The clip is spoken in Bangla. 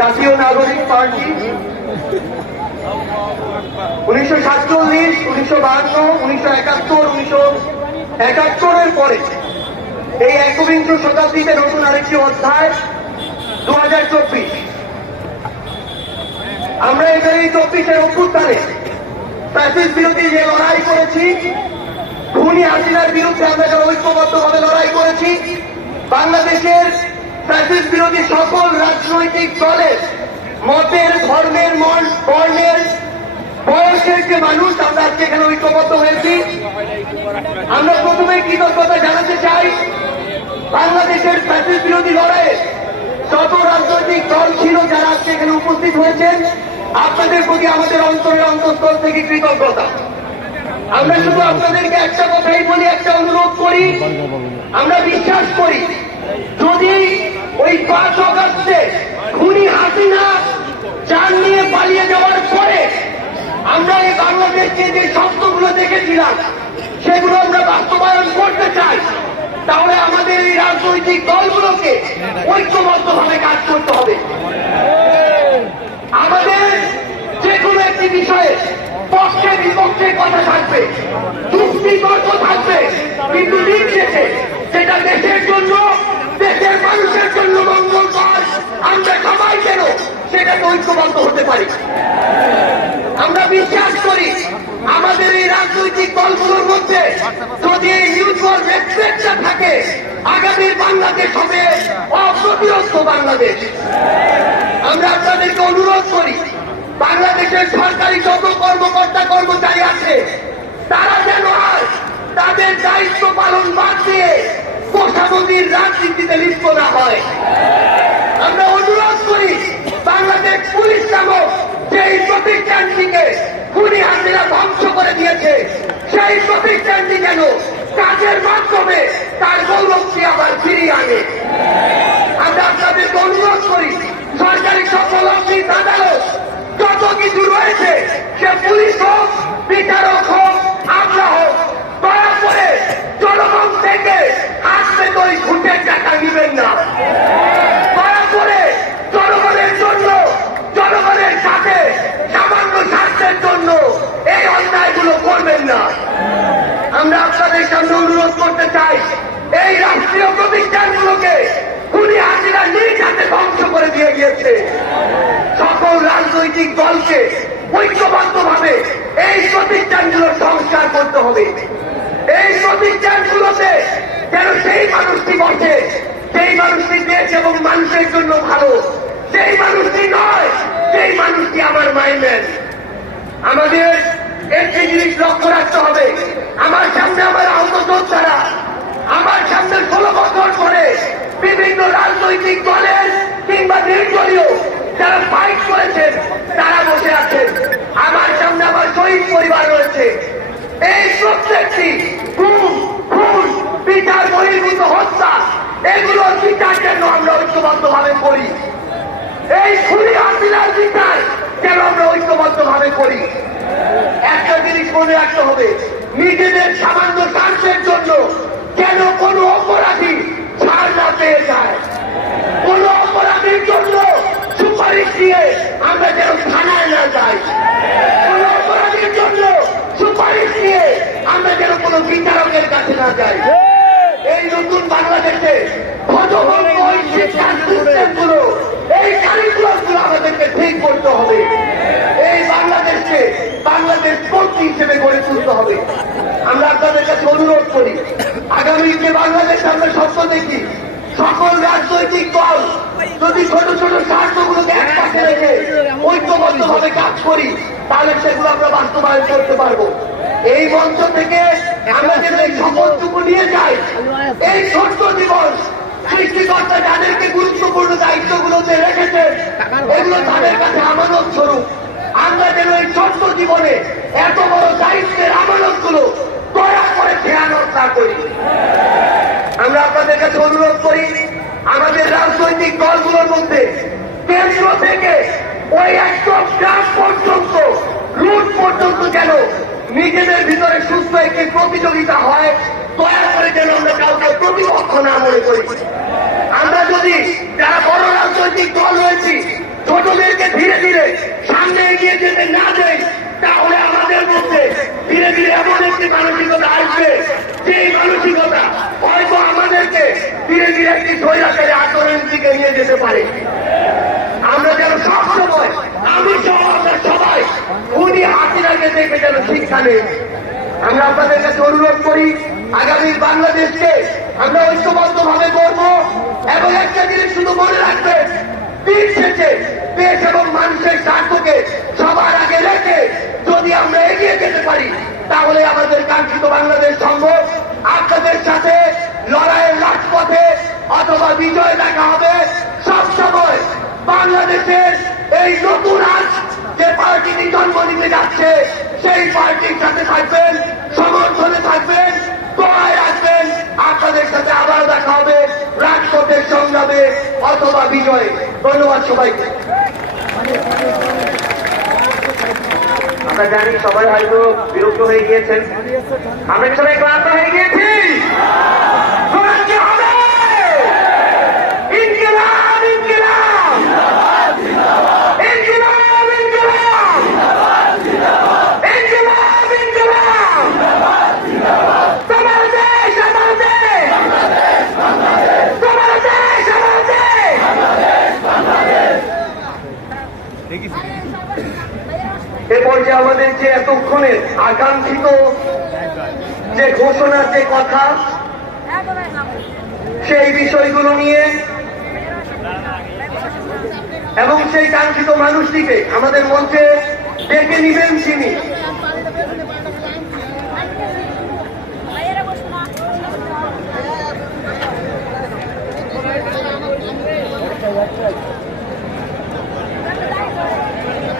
জাতীয় নাগরিক পার্টি। উনিশশো সাতচল্লিশ, উনিশশো বাহান্ন, উনিশশো একাত্তর, উনিশশো একাত্তরের পরে এই একবিংশ শতাব্দীতে নতুন আরেকটি অধ্যায় দু হাজার চব্বিশ। আমরা এখানে এই চব্বিশের অভ্যুত্থানে ফ্যাসিস্ট বিরোধী যে লড়াই করেছি, খুনি হাসিনার বিরুদ্ধে আমরা ঐক্যবদ্ধভাবে লড়াই করেছি, বাংলাদেশের ফ্যাসিস্ট বিরোধী সকল রাজনৈতিক দলের মতের, ধর্মের, মন, বর্ণের বয়সের যে মানুষ আমরা আজকে এখানে ঐক্যবদ্ধ হয়েছি। আমরা প্রথমে কৃতজ্ঞতা জানাতে চাই বাংলাদেশের ফ্যাসিস্ট বিরোধী লড়াইয়ে যত রাজনৈতিক দল ছিল যারা আজকে এখানে উপস্থিত হয়েছেন, আপনাদের প্রতি আমাদের অন্তরের অন্তঃস্থল থেকে কৃতজ্ঞতা। আমরা শুধু আপনাদেরকে একটা কথাই বলি, একটা অনুরোধ করি। আমরা বিশ্বাস করি, যদি ওই পাঁচ অগস্টে খুনি হাসিনা চান নিয়ে পালিয়ে যাওয়ার পরে আমরা এই বাংলাদেশকে যে শব্দগুলো দেখেছিলাম, সেগুলো আমরা বাস্তবায়ন করতে চাই। তাহলে আমাদের এই রাজনৈতিক দলগুলোকে ঐক্যবদ্ধভাবে কাজ করতে হবে। আমাদের যে কোনো একটি বিষয়ে পক্ষে বিপক্ষে কথা থাকবে যুক্তি তর্ক থাকবে, কিন্তু শেষে সেটা দেশের জন্য দেশের মানুষের জন্য মঙ্গলবার আমরা সবাই যেন সেটাকে ঐক্যবদ্ধ হতে পারি। আমরা বিশ্বাস করি আমাদের এই রাজনৈতিক দলগুলোর মধ্যে যদি এই মিউচুয়াল রেসপেক্টটা থাকে আগামীর বাংলাদেশ হবে অপ্রতিরোধ বাংলাদেশ। আমরা আপনাদেরকে অনুরোধ করি, বাংলাদেশের সরকারি যত কর্মকর্তা কর্মচারী আছে, তারা যেন আর তাদের দায়িত্ব পালন বাদ দিয়ে কোষামন্দির রাজনীতিতে লিপ্ত না হয়। আমরা অনুরোধ করি, বাংলাদেশ পুলিশ নামক সেই প্রতিষ্ঠানটিকে খুনি হাসিনা ধ্বংস করে দিয়েছে, সেই প্রতিষ্ঠানটি যেন কাজের মাধ্যমে তার গৌরবটি আবার ফিরিয়ে আনে আমরা আপনাদেরকে অনুরোধ করি সরকারি সকল অফিস আদালত যত কিছু রয়েছে সে পুলিশ হোক বিচারক হোক আমরা হোক দয়া করে জনগণ থেকে আসতে তো ওই ঘুটের টাকা নেবেন না। দয়া করে জনগণের জন্য, জনগণের সাথে সামান্য স্বার্থের জন্য এই অন্যায়গুলো করবেন না। আমরা আপনাদের সামনে অনুরোধ করতে চাই, এই রাষ্ট্রীয় প্রতিষ্ঠানগুলোকে খুনি হাসিনা নিজ হাতে ধ্বংস করে দিয়ে গিয়েছে। সকল রাজনৈতিক দলকে ঐক্যবদ্ধভাবে এই প্রতিষ্ঠানগুলো সংস্কার করতে হবে। এই প্রতিষ্ঠানগুলোতে যেন সেই মানুষটি বসে মানুষটি দেশ এবং মানুষের জন্য ভালো। সেই মানুষটি নয়, সেই মানুষটি আমার মাইন্ডেন আমাদের একটি জিনিস লক্ষ্য রাখতে হবে। আমার সামনে আমার আহত যোদ্ধারা আমার সামনে ষোলো বছর ধরে বিভিন্ন রাজনৈতিক দলের কিংবা নির্দলীয় যারা ফাইট করেছেন, তারা বসে আছেন আমার সামনে আমার শহীদ পরিবার রয়েছে এই প্রত্যেকটি খুন খুন বিচার বহির্ভূত হত্যা এগুলোর বিচার যেন আমরা ঐক্যবদ্ধ ভাবে করি। এই হাসিনার বিচার কেন আমরা ঐক্যবদ্ধ ভাবে করি? একটা জিনিস মনে রাখতে হবে, নিজেদের সামান্য স্বার্থের জন্য কেন কোন অপরাধী ছাড় না পেয়ে যায়? কোন অপরাধীর এই এই যে সকল রাজনৈতিক দল যদি ছোট ছোট স্বার্থগুলোকে এক পাশে রেখে কাজ করি, তাহলে সেগুলো আমরা বাস্তবায়ন করতে পারব। এই মঞ্চ থেকে আমরা যেন এই শপথটুকু নিয়ে যাই এই ছোট্ট দিবস সৃষ্টিকর্তা যাদেরকে গুরুত্বপূর্ণ দায়িত্বগুলোতে রেখেছেন এগুলো তাদের কাছে আমানত স্বরূপ আমরা যেন এই ছোট্ট জীবনে এত বড় দায়িত্বের আমানতগুলো দয়া করে খেয়ানত না করি। আমরা আপনাদের কাছে অনুরোধ করি, আমাদের রাজনৈতিক দলগুলোর মধ্যে কেন্দ্র থেকে ওই একদম গ্রাম পর্যন্ত, রুট পর্যন্ত যেন নিজেদের ভিতরে সুস্থ একটি প্রতিযোগিতা হয়, দয়া করে যেন আমরা কাউকে প্রতিপক্ষ না মনে করি। আমরা যদি যারা বড় রাজনৈতিক দল রয়েছি এগিয়ে যেতে পারে আমরা যেন সবসময় আমি সহ আমরা সবাই উনি দেখে যেন শিক্ষা নেই আমরা আপনাদের কাছে অনুরোধ করি, আগামী বাংলাদেশকে আমরা ঐক্যবদ্ধ ভাবে করব এবং একটা জিনিস শুধু মনে রাখবেন, দিন শেষে দেশ এবং মানুষের স্বার্থকে সবার আগে রেখে যদি আমরা এগিয়ে যেতে পারি, তাহলে আমাদের কাঙ্ক্ষিত বাংলাদেশ সম্ভব। আপনাদের সাথে লড়াইয়ের রাজপথে অথবা বিজয় দেখা হবে। সব সময় বাংলাদেশের এই নতুন আজ যে পার্টিটি জন্ম নিতে যাচ্ছে সেই পার্টির সাথে থাকবেন, সমর্থনে থাকবেন দোয়ায় আসবেন। আপনাদের সাথে আবার দেখা হবে রাজপথের সংগ্রামে অথবা বিজয়ে। ধন্যবাদ সবাইকে। আমরা জানি সবাই হয়তো বিরক্ত হয়ে গিয়েছেন। আমরা সবাই ক্লান্ত হয়ে গিয়েছি এবার কি হবে? ইনকিলাব, ইনকিলাব! ইনকিলাব, ইনকিলাব! ইনকিলাব, ইনকিলাব! তোমার দেশ, আমার দেশ! তোমার দেশ, আমার দেশ! এ পর্যায়ে আমাদের যে এতক্ষণের আকাঙ্ক্ষিত যে ঘোষণার যে কথা, সেই বিষয়গুলো নিয়ে এবং সেই কাঙ্ক্ষিত মানুষটিকে আমাদের মঞ্চে ডেকে নিবেন তিনি।